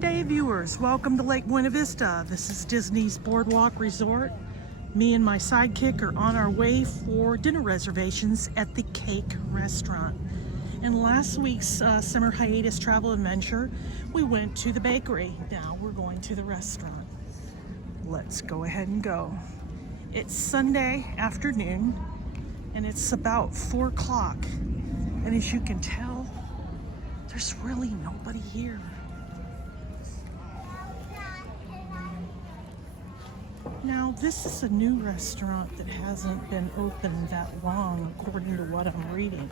Good day, viewers. Welcome to Lake Buena Vista. This is Disney's Boardwalk Resort. Me and my sidekick are on our way for dinner reservations at the Cake Restaurant. In last week's summer hiatus travel adventure, we went to the bakery. Now we're going to the restaurant. Let's go ahead and go. It's Sunday afternoon, and it's about 4 o'clock. And as you can tell, there's really nobody here. Now, this is a new restaurant that hasn't been open that long, according to what I'm reading.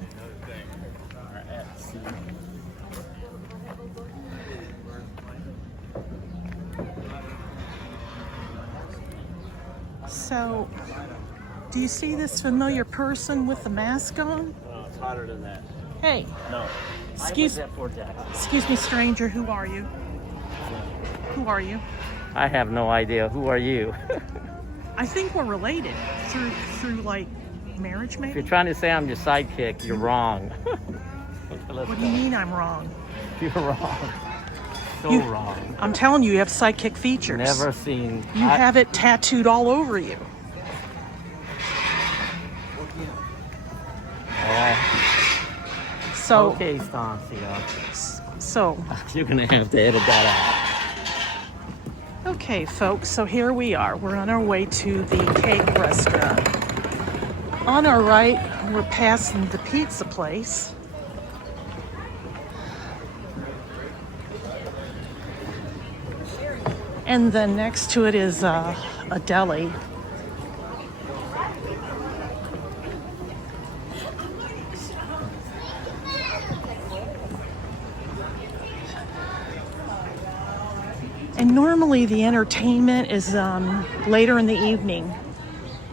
So, do you see this familiar person with the mask on? Oh, it's hotter than that. Hey. No. Excuse me, stranger. Who are you? Who are you? I have no idea. Who are you? I think we're related through like marriage, If maybe. you're trying to say I'm your sidekick, you're wrong. What do you mean I'm wrong? You're wrong. So wrong. I'm telling you, you have psychic features. Never seen. You have it tattooed all over you. So. Okay, Stancia. So. You're gonna have to edit that Okay, folks, so here we are. We're on our way to the Cake Restaurant. On our right, we're passing the pizza place. And then next to it is a deli. And normally the entertainment is later in the evening.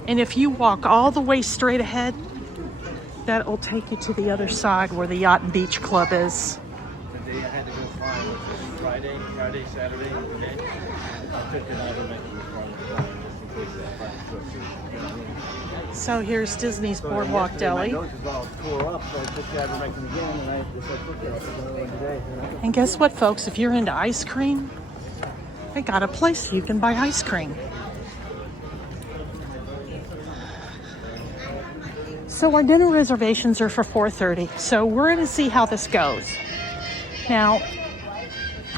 And if you walk all the way straight ahead, that'll take you to the other side where the Yacht and Beach Club is. The day I had to go flying, which was Friday, Saturday, and today. I took an ivermectin before just in case that fire. So here's Disney's Boardwalk Deli. My nose is all tore up, so I took the ivermectin again, and I took it today. And guess what, folks? If you're into ice cream, they got a place you can buy ice cream. So our dinner reservations are for 4:30. So we're going to see how this goes. Now,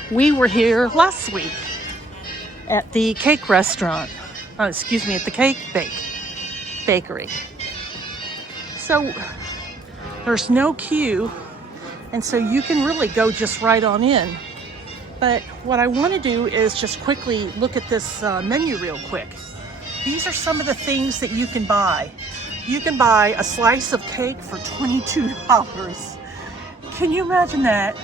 we were here last week at the Cake Restaurant. At the Cake Bakery. So there's no queue, and so you can really go just right on in. But what I want to do is just quickly look at this menu real quick. These are some of the things that you can buy. You can buy a slice of cake for $22. Can you imagine that?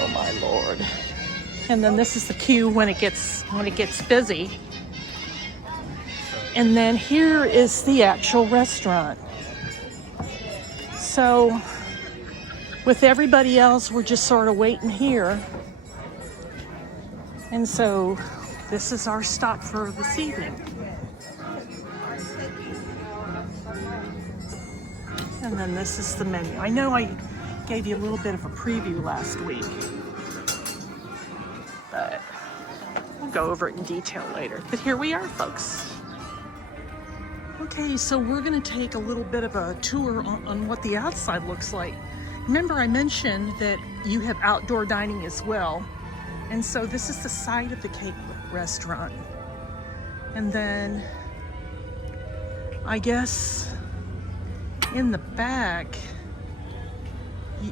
Oh my Lord. And then this is the queue when it gets busy. And then here is the actual restaurant. So with everybody else, we're just sort of waiting here. And so this is our stop for this evening. And then this is the menu. I know I gave you a little bit of a preview last week, but we'll go over it in detail later. But here we are, folks. Okay, so we're gonna take a little bit of a tour on what the outside looks like. Remember I mentioned that you have outdoor dining as well. And so this is the side of the Cake Restaurant. And then I guess in the back,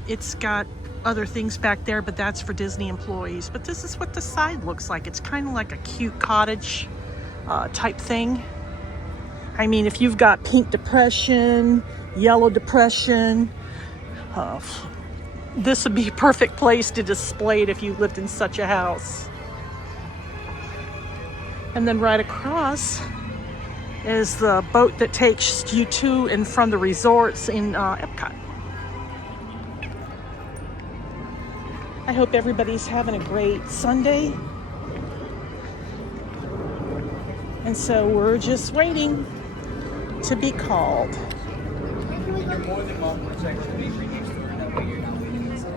it's got other things back there, but that's for Disney employees. But this is what the side looks like. It's kind of like a cute cottage type thing. I mean, if you've got pink depression, yellow depression, this would be a perfect place to display it if you lived in such a house. And then right across is the boat that takes you to and from the resorts in Epcot. I hope everybody's having a great Sunday. And so we're just waiting to be called. You're more than welcome to check the review store. That way you're not waiting inside.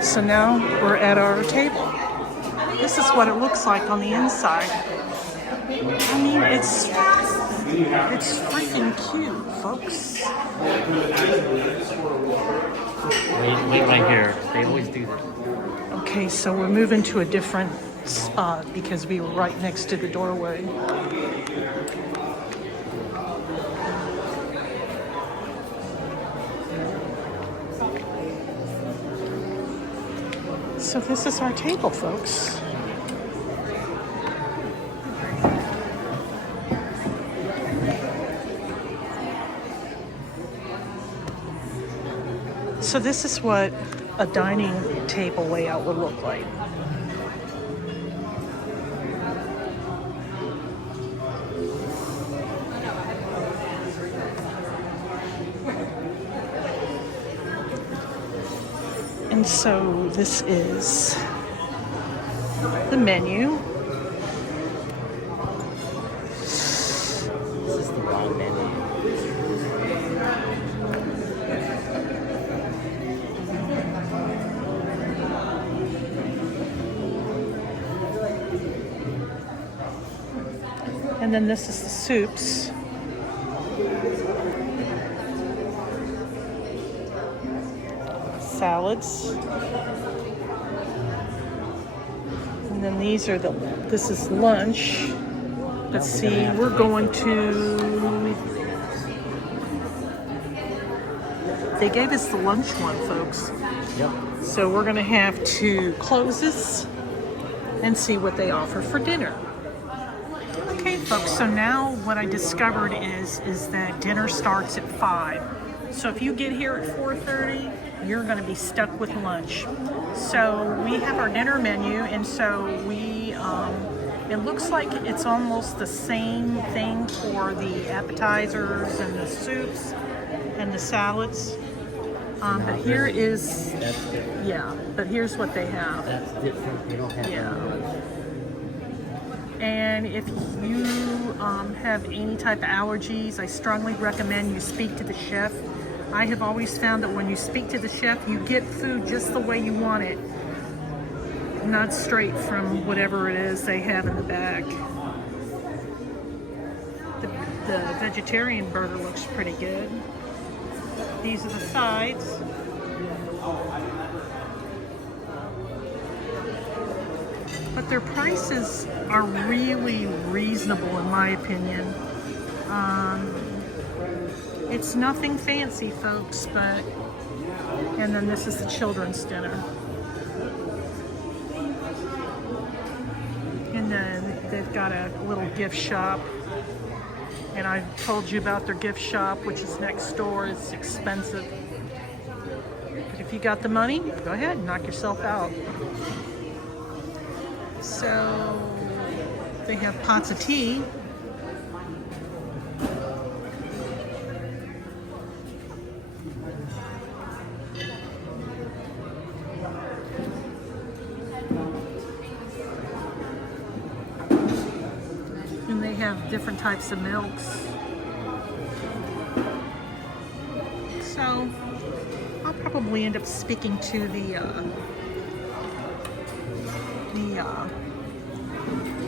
So now we're at our table. This is what it looks like on the inside. I mean, it's freaking cute, folks. Wait right here. They always do this. Okay, so we're moving to a different spot because we were right next to the doorway. So this is our table, folks. So this is what a dining table layout would look like. And so this is the menu. This is the wrong menu. And then this is the soups. Salads. And then these are this is lunch. Let's see, we're going to, they gave us the lunch one, folks. Yep. So we're gonna have to close this and see what they offer for dinner. Okay, folks, so now what I discovered is that dinner starts at 5. So if you get here at 4:30, you're going to be stuck with lunch. So we have our dinner menu, and so it looks like it's almost the same thing for the appetizers and the soups and the salads. But here is, That's different. yeah, but here's what they have. That's different. They don't have Yeah. that. And if you have any type of allergies, I strongly recommend you speak to the chef. I have always found that when you speak to the chef, you get food just the way you want it, not straight from whatever it is they have in the back. The vegetarian burger looks pretty good. These are the sides. But their prices are really reasonable in my opinion. It's nothing fancy, folks, but, and then this is the children's dinner. And then they've got a little gift shop. And I told you about their gift shop, which is next door. It's expensive. But if you got the money, go ahead, knock yourself out. So they have pots of tea. And they have different types of milks. So I'll probably end up speaking to the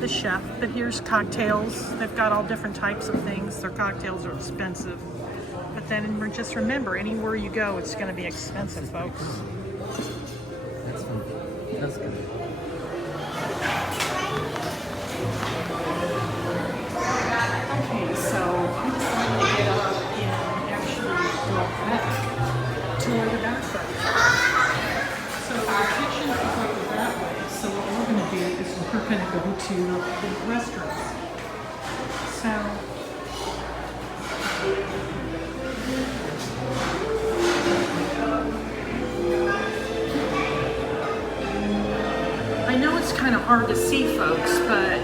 chef. But here's cocktails. They've got all different types of things. Their cocktails are expensive. But then just remember, anywhere you go, it's going to be expensive, folks. That's fun. That's good. Okay, so I'm decided to get up and actually go back to where the bathroom is. So the kitchen is over that way. So what we're going to do is we're going to go to the restrooms. So I know it's kind of hard to see, folks, but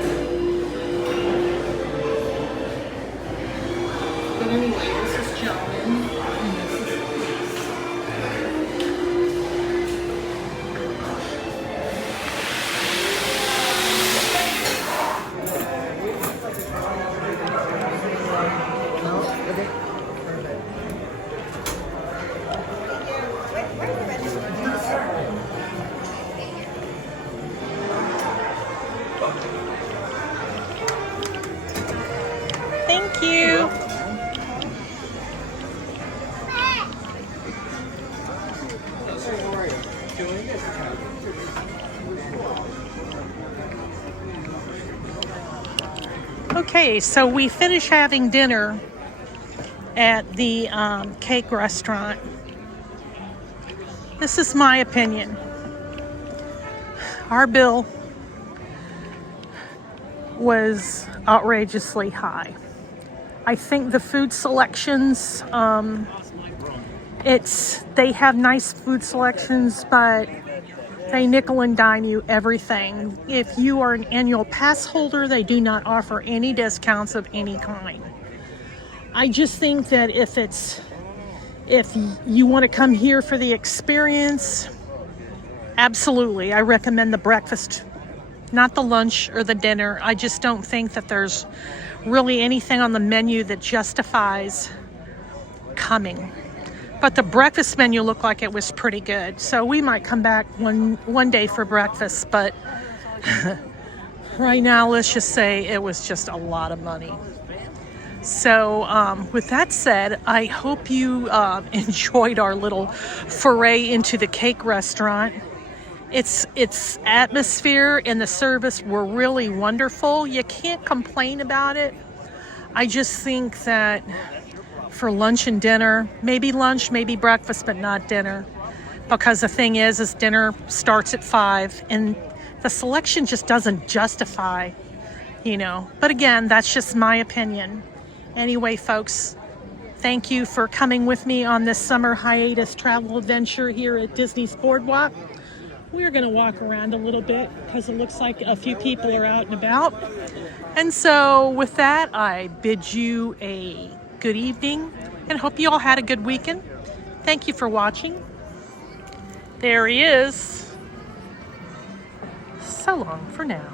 you. Okay, so we finished having dinner at the cake restaurant. This is my opinion. Our bill was outrageously high. I think the food selections, they have nice food selections, but they nickel and dime you everything. If you are an annual pass holder, they do not offer any discounts of any kind. I just think that if you want to come here for the experience, absolutely, I recommend the breakfast, not the lunch or the dinner. I just don't think that there's really anything on the menu that justifies coming. But the breakfast menu looked like it was pretty good. So we might come back one day for breakfast, but right now, let's just say it was just a lot of money. So with that said, I hope you enjoyed our little foray into the cake restaurant. Its atmosphere and the service were really wonderful. You can't complain about it. I just think that for lunch and dinner, maybe lunch, maybe breakfast, but not dinner. Because the thing is dinner starts at 5 and the selection just doesn't justify, But again, that's just my opinion. Anyway, folks, thank you for coming with me on this summer hiatus travel adventure here at Disney's Boardwalk. We're going to walk around a little bit because it looks like a few people are out and about. And so with that, I bid you a good evening and hope you all had a good weekend. Thank you for watching. There he is. So long for now.